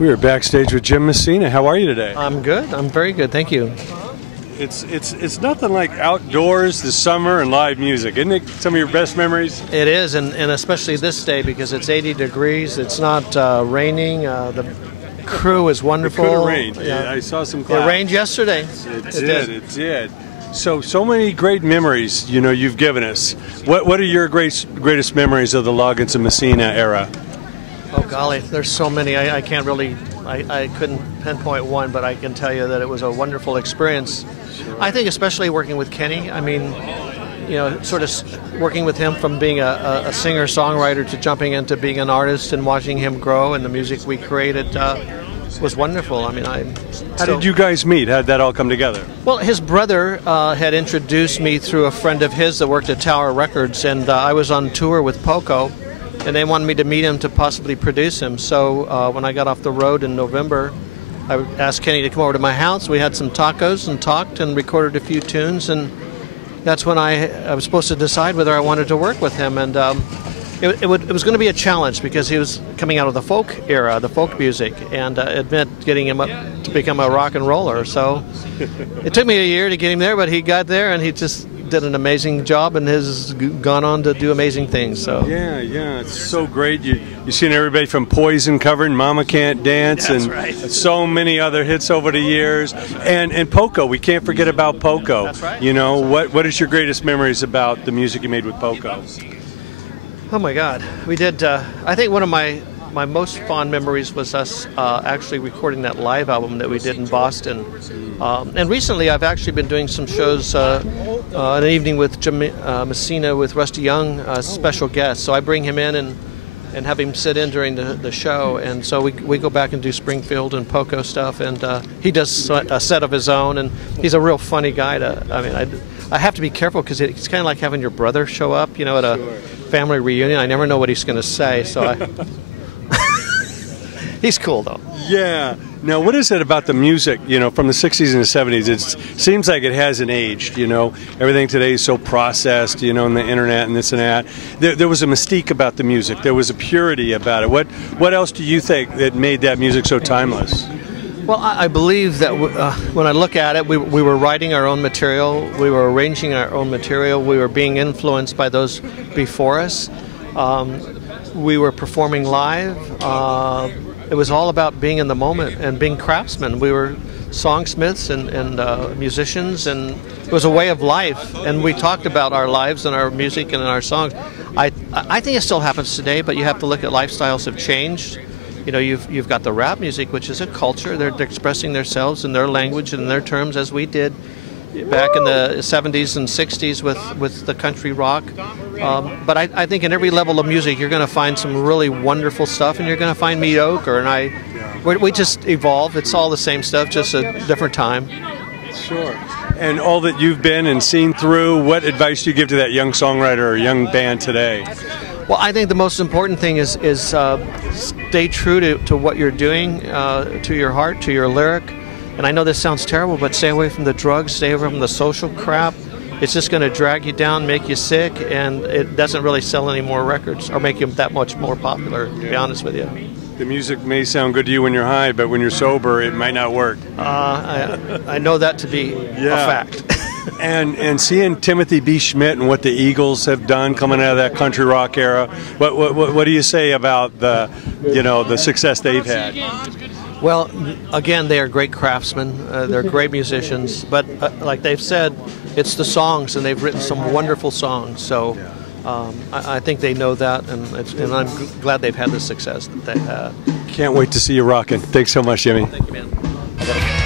We are backstage with Jim Messina. How are you today? I'm good. I'm very good. Thank you. It's nothing like outdoors, the summer, and live music. Isn't it some of your best memories? It is, and especially this day because it's 80 degrees. It's not raining. The crew is wonderful. It could have rained. Yeah. I saw some clouds. It rained yesterday. It did. So many great memories, you've given us. What are your greatest memories of the Loggins and Messina era? Oh golly, there's so many. I can't really, I couldn't pinpoint one, but I can tell you that it was a wonderful experience. Sure. I think especially working with Kenny. I mean, sort of working with him from being a singer-songwriter to jumping into being an artist and watching him grow and the music we created was wonderful. I mean, How did you guys meet? How did that all come together? Well, his brother had introduced me through a friend of his that worked at Tower Records, and I was on tour with Poco, and they wanted me to meet him to possibly produce him. So when I got off the road in November, I asked Kenny to come over to my house. We had some tacos and talked and recorded a few tunes, and that's when I was supposed to decide whether I wanted to work with him. And it was going to be a challenge because he was coming out of the folk era, the folk music, and it meant getting him up to become a rock and roller. So it took me a year to get him there, but he got there, and he just did an amazing job and has gone on to do amazing things. So yeah, it's so great. You've seen everybody from Poison covering Mama Can't Dance. That's and right. So many other hits over the years. And Poco, we can't forget about Poco. That's right. What is your greatest memories about the music you made with Poco? Oh my God, we did. I think one of my most fond memories was us actually recording that live album that we did in Boston. And recently I've actually been doing some shows, an evening with Jim Messina with Rusty Young, special guest. So I bring him in and have him sit in during the show. And so we go back and do Springfield and Poco stuff. And he does a set of his own. And he's a real funny guy. I have to be careful because it's kind of like having your brother show up, at a family reunion. I never know what he's going to say. So he's cool, though. Yeah. Now, what is it about the music, from the 60s and the 70s? It seems like it hasn't aged, Everything today is so processed, and the internet and this and that. There was a mystique about the music. There was a purity about it. What else do you think that made that music so timeless? Well, I believe that when I look at it, we were writing our own material. We were arranging our own material. We were being influenced by those before us. We were performing live. It was all about being in the moment and being craftsmen. We were songsmiths and musicians, and it was a way of life. And we talked about our lives and our music and our songs. I think it still happens today, but you have to look at lifestyles have changed. You've got the rap music, which is a culture. They're expressing themselves in their language and in their terms, as we did back in the 70s and 60s with the country rock. But I think in every level of music, you're going to find some really wonderful stuff, and you're going to find mediocre. And we just evolve. It's all the same stuff, just a different time. Sure. And all that you've been and seen through, what advice do you give to that young songwriter or young band today? Well, I think the most important thing is stay true to what you're doing, to your heart, to your lyric. And I know this sounds terrible, but stay away from the drugs, stay away from the social crap. It's just going to drag you down, make you sick, and it doesn't really sell any more records or make you that much more popular, to be honest with you. The music may sound good to you when you're high, but when you're sober, it might not work. I know that to be a fact. And seeing Timothy B. Schmidt and what the Eagles have done coming out of that country rock era, what do you say about the success they've had? Well, again, they are great craftsmen. They're great musicians. But like they've said, it's the songs, and they've written some wonderful songs. So I think they know that, and I'm glad they've had the success that they had. Can't wait to see you rocking. Thanks so much, Jimmy. Thank you, man.